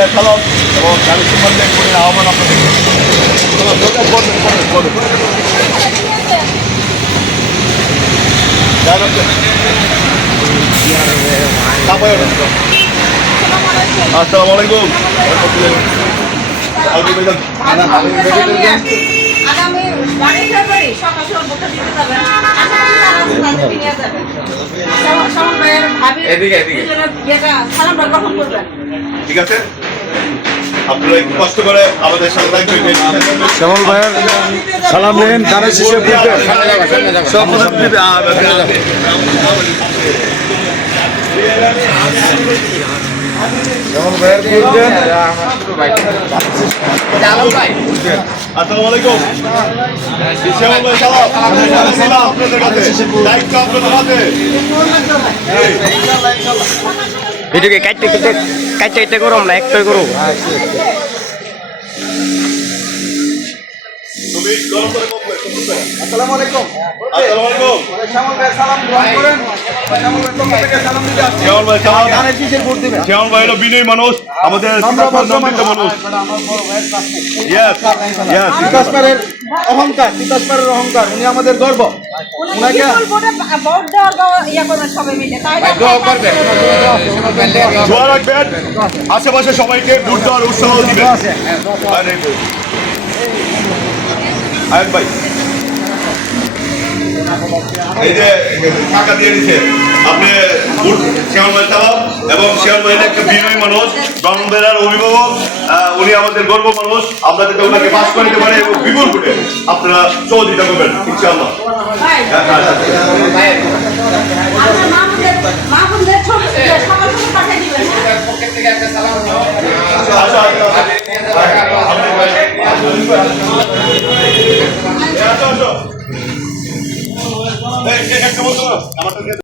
ভাই সালাম এবং গাড়ি সম্বন্ধে করে আহ্বান আপনাদের আসসালামু আলাইকুম। আগামী 12 ফেব্রুয়ারি সকাল সকাল ভোটটা দিতে যাবেন। আশা করি তারা নিয়ে যাবেন। শ্যামল ভাইয়ের ভাবি ইয়েটা সালামটা গ্রহণ করবেন। ঠিক আছে, আপনারা একটু কষ্ট করে আমাদের সাথে থাকবেন। শ্যামল ভাইয়ের সালাম নেন, ধানের শীষে সব শ্যামল ভাইয়ের আসসালামু আলাইকুম। শ্যামল ভাই সালাম আপনাদের কাছে, দায়িত্ব আপনাদের হাতে। ভিডিওকে কাটতে কাটতে করো, আমরা একটাই করো। তুমি গরম করে বলবে। আসসালামু আলাইকুম। আসসালামু আলাইকুম। শ্যামল ভাইয়ের সালাম গ্রহণ করেন। শ্যামল ভাইয়ের পক্ষ থেকে সালাম দিতে আসছি। শ্যামল ভাই সালাম। ধানের শীষের ভোট দিবেন। শ্যামল ভাই হলো বিনয়ী মানুষ, আমাদের সম্মানিত মানুষ। Yes, yes. তিতাসপাড়ের অহংকার, তিতাসপাড়ের অহংকার, উনি আমাদের গর্ব। উনি উনাকে বিপুল ভোটে ভোট দেওয়ার ইয়ে করবেন সবাই মিলে। তাহলে দোয়া রাখবেন, আশেপাশে সবাইকে ভোট দেওয়ার উৎসাহ দিবেন। আয়ন ভাই, এই যে টাকা দিয়ে দিচ্ছে, আপনি শ্যামল ভাই চালাও এবং শ্যামল ভাই একটা বিনয়ী মানুষ, ব্রাহ্মণবাড়িয়ার অভিভাবক, উনি আমাদের গর্ব মানুষ। আমরা যাতে ওনাকে পাস করে দিতে পারি এবং বিপুল ভোটে আপনারা সহযোগিতা করবেন ইনশাআল্লাহ। ভাই, আপনার মা-বোনদের ছবি সকাল সকাল পাঠিয়ে দিবেন। একটা বলতো আমার